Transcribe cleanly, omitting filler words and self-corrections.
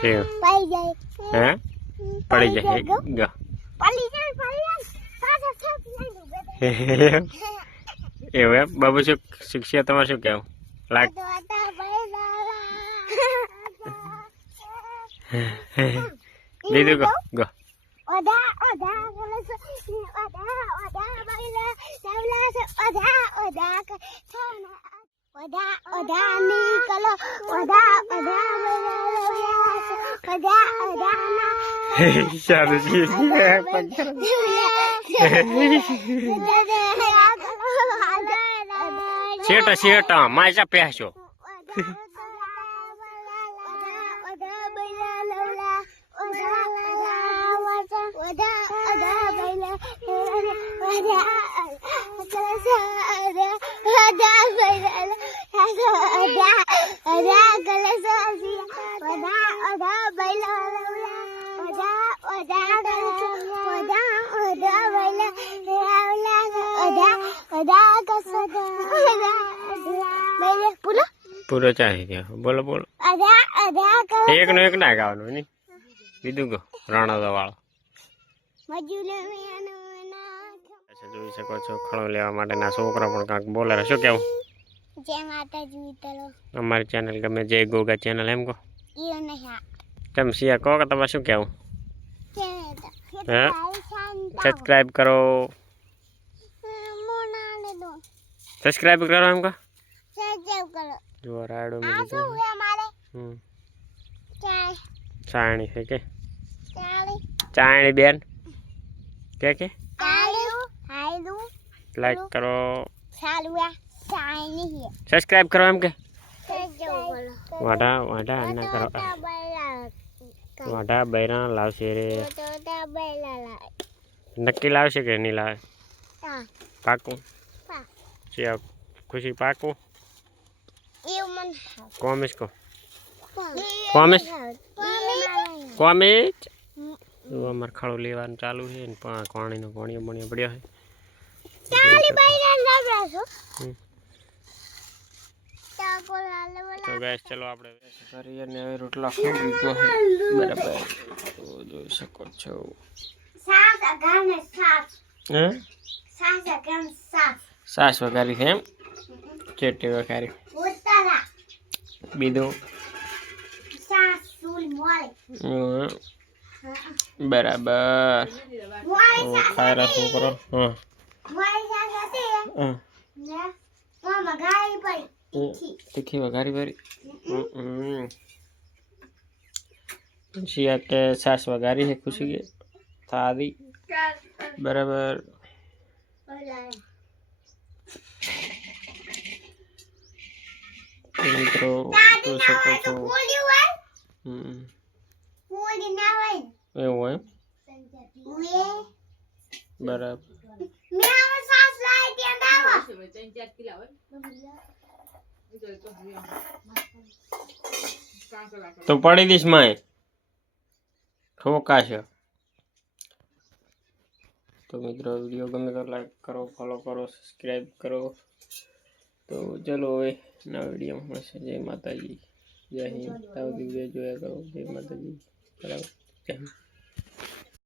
हाँ पड़ी जाए गो એવું એમ બાબુ શું શિક્ષા તમારે શું કહેવું લાગ દીધું ગો ગો સારું શેટા શેટા માજા પહેશો પૂરો ચાલી ગયો બોલો બોલો એક નો એક ના ગાવાનું ની કીધું ગો રાણા વાળો જોઈ શકો છો ખણો લેવા માટેના છોકરા પણ કાંક બોલે શું કેવું જય માતાજી મિત્રો અમારી ચેનલ ગમે જય ગોગા ચેનલ એમ કહો તમે સિયા કહો કે તમારે શું કેવું હે સબસ્ક્રાઇબ કરો સબસ્ક્રાઇબ કરો એમ કહો જો રાડો મિલી તો ચાણી છે કે ચાણી બેન કે લાઈક કરો સબસ્ક્રાઇબ કરો એમ કે વાડા વાડા ના કરો વાડા બૈરા લાવશે રે નક્કી લાવશે કે નહીં લાવે પાકું ખુશી પાકું કોમિસ કો કોમિસ કોમિસ અમારે ખાડો લેવાનું ચાલુ છે ને પાણીનો પાણીઓ બણ્યો પડ્યો છે તો ગેસ ચલો આપણે કરીએ ને હવે રોટલા ખાઈ લીધો છે બરાબર તો જોઈ શકો છો સાસ વઘારી છે એમ ચેટી વઘારી બીજું બરાબર ખાયરા શું કરો તીખી વઘારી ભરી શિયા કે સાસ વઘારી છે ખુશી કે થાળી બરાબર મિત્રો જોઈ શકો છો એવું હોય બરાબર તો પડી દઈશ માય ઠોકા છે તો મિત્રો વિડીયો ગમે તો લાઈક કરો ફોલો કરો સબસ્ક્રાઈબ કરો તો ચલો હવે નવા વિડીયો મળશે જય માતાજી જય હિન્દ વિડીયો જોયા કરો જય માતાજી બરાબર જય હિન્દ